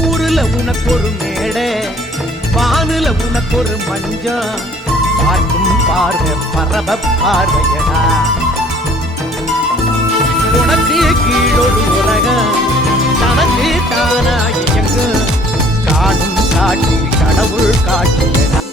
ஊருல உனக்கு ஒரு மேடை, வானுல உனக்கு ஒரு மஞ்சம், பார்க்கும் பார்வை பரவ பார்வையடா. உனக்கு கீழொரு உலகம், தனக்கு தானா இயங்கு, காணும் காட்சி கடவுள் காட்சியடா.